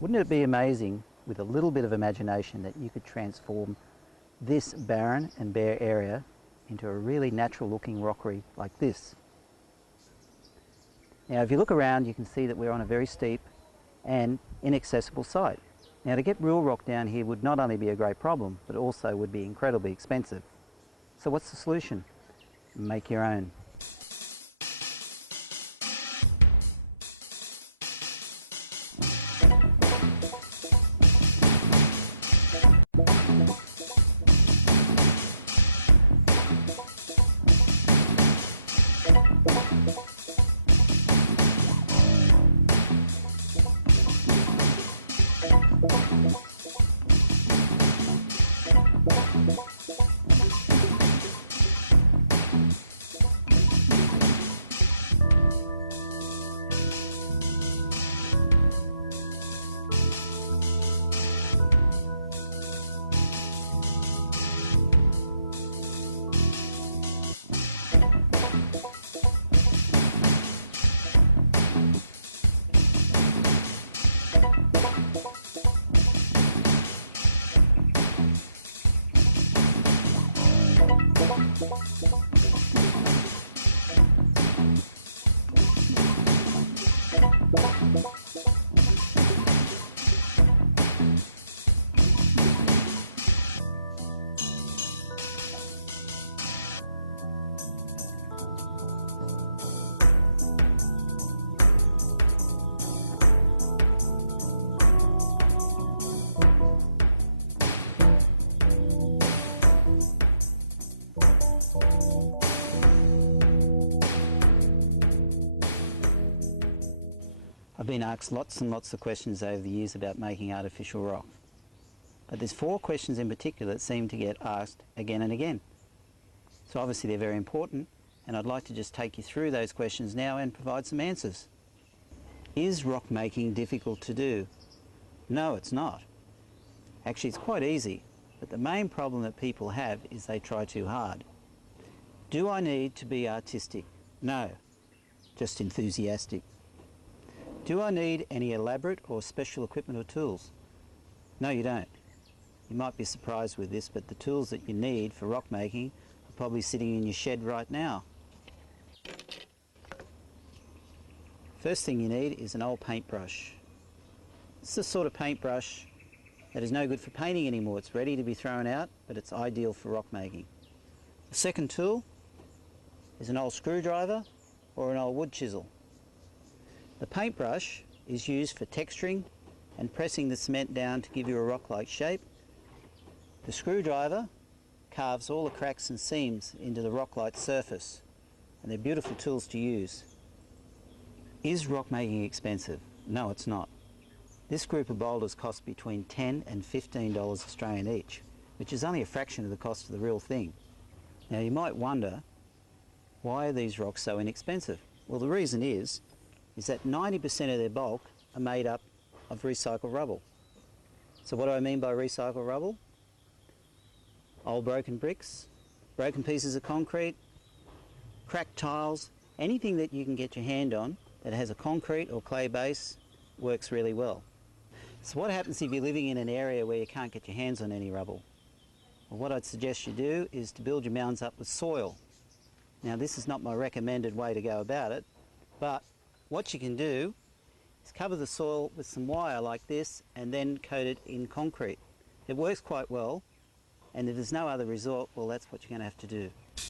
Wouldn't it be amazing, with a little bit of imagination, that you could transform this barren and bare area into a really natural looking rockery like this? Now if you look around, you can see that we're on a very steep and inaccessible site. Now to get real rock down here would not only be a great problem, but also would be incredibly expensive. So what's the solution? Make your own. I've been asked lots and lots of questions over the years about making artificial rock. But there's 4 questions in particular that seem to get asked again and again. So obviously they're very important, and I'd like to just take you through those questions now and provide some answers. Is rock making difficult to do? No, it's not. Actually, it's quite easy, but the main problem that people have is they try too hard. Do I need to be artistic? No, just enthusiastic. Do I need any elaborate or special equipment or tools? No, you don't. You might be surprised with this, but the tools that you need for rock making are probably sitting in your shed right now. First thing you need is an old paintbrush. It's the sort of paintbrush that is no good for painting anymore. It's ready to be thrown out, but it's ideal for rock making. The second tool is an old screwdriver or an old wood chisel. The paintbrush is used for texturing and pressing the cement down to give you a rock-like shape. The screwdriver carves all the cracks and seams into the rock-like surface, and they're beautiful tools to use. Is rock making expensive? No, it's not. This group of boulders cost between $10 and $15 Australian each, which is only a fraction of the cost of the real thing. Now you might wonder, why are these rocks so inexpensive? Well, the reason is that 90% of their bulk are made up of recycled rubble. So what do I mean by recycled rubble? Old broken bricks, broken pieces of concrete, cracked tiles, anything that you can get your hand on that has a concrete or clay base works really well. So what happens if you're living in an area where you can't get your hands on any rubble? Well, what I'd suggest you do is to build your mounds up with soil. Now this is not my recommended way to go about it, but what you can do is cover the soil with some wire like this and then coat it in concrete. It works quite well, and if there's no other resort, well, that's what you're going to have to do.